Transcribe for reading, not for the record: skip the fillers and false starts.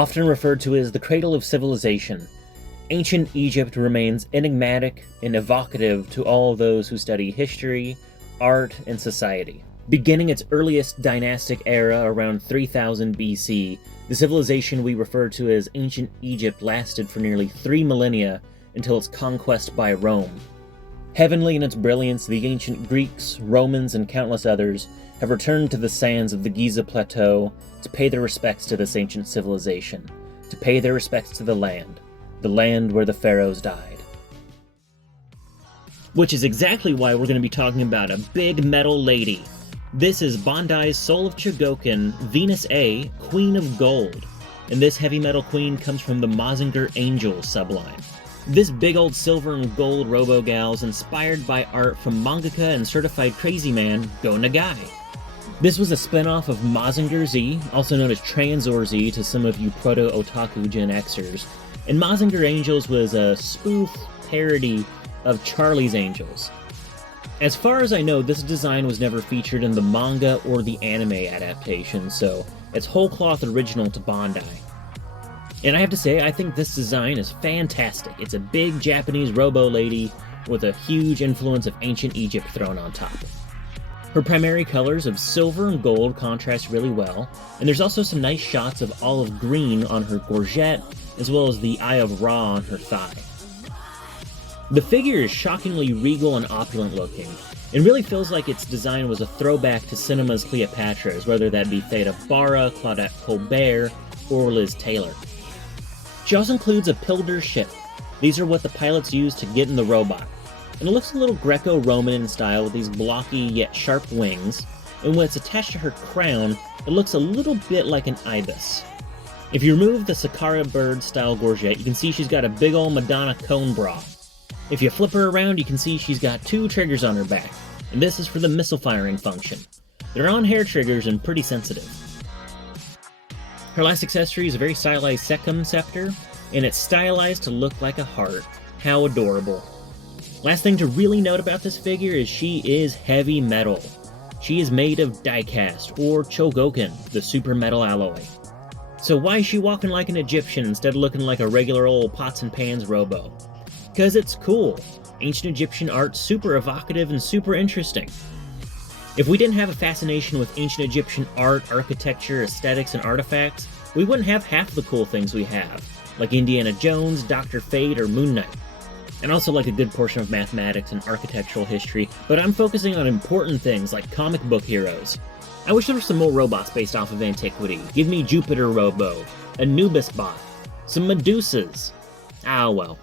Often referred to as the cradle of civilization, ancient Egypt remains enigmatic and evocative to all those who study history, art, and society. Beginning its earliest dynastic era around 3000 BC, the civilization we refer to as ancient Egypt lasted for nearly 3 millennia until its conquest by Rome. Heavenly in its brilliance, the ancient Greeks, Romans, and countless others have returned to the sands of the Giza Plateau to pay their respects to this ancient civilization, to pay their respects to the land where the pharaohs died. Which is exactly why we're going to be talking about a big metal lady. This is Bandai's Soul of Chogokin, Venus A, Queen of Gold, and this heavy metal queen comes from the Mazinger Angel subline. This big old silver and gold robo-gal is inspired by art from mangaka and certified crazy man Go Nagai. This was a spin-off of Mazinger Z, also known as Transor Z to some of you proto-otaku Gen Xers, and Mazinger Angels was a spoof parody of Charlie's Angels. As far as I know, this design was never featured in the manga or the anime adaptation, so it's whole cloth original to Bandai. And I have to say, I think this design is fantastic. It's a big Japanese robo-lady with a huge influence of ancient Egypt thrown on top. Her primary colors of silver and gold contrast really well, and there's also some nice shots of olive green on her gorget, as well as the Eye of Ra on her thigh. The figure is shockingly regal and opulent looking, and really feels like its design was a throwback to cinema's Cleopatras, whether that be Theda Bara, Claudette Colbert, or Liz Taylor. She also includes a pilder ship. These are what the pilots use to get in the robot, and it looks a little Greco-Roman in style with these blocky yet sharp wings, and when it's attached to her crown, it looks a little bit like an ibis. If you remove the Sakara bird style gorget, you can see she's got a big ol' Madonna cone bra. If you flip her around, you can see she's got 2 triggers on her back, and this is for the missile firing function. They're on hair triggers and pretty sensitive. Her last accessory is a very stylized Secum scepter, and it's stylized to look like a heart. How adorable. Last thing to really note about this figure is she is heavy metal. She is made of diecast, or Chogokin, the super metal alloy. So why is she walking like an Egyptian instead of looking like a regular old pots and pans robo? Because it's cool. Ancient Egyptian art's super evocative and super interesting. If we didn't have a fascination with ancient Egyptian art, architecture, aesthetics, and artifacts, we wouldn't have half the cool things we have, like Indiana Jones, Dr. Fate, or Moon Knight. And also like a good portion of mathematics and architectural history, but I'm focusing on important things like comic book heroes. I wish there were some more robots based off of antiquity. Give me Jupiter Robo, Anubis Bot, some Medusas. Ah well.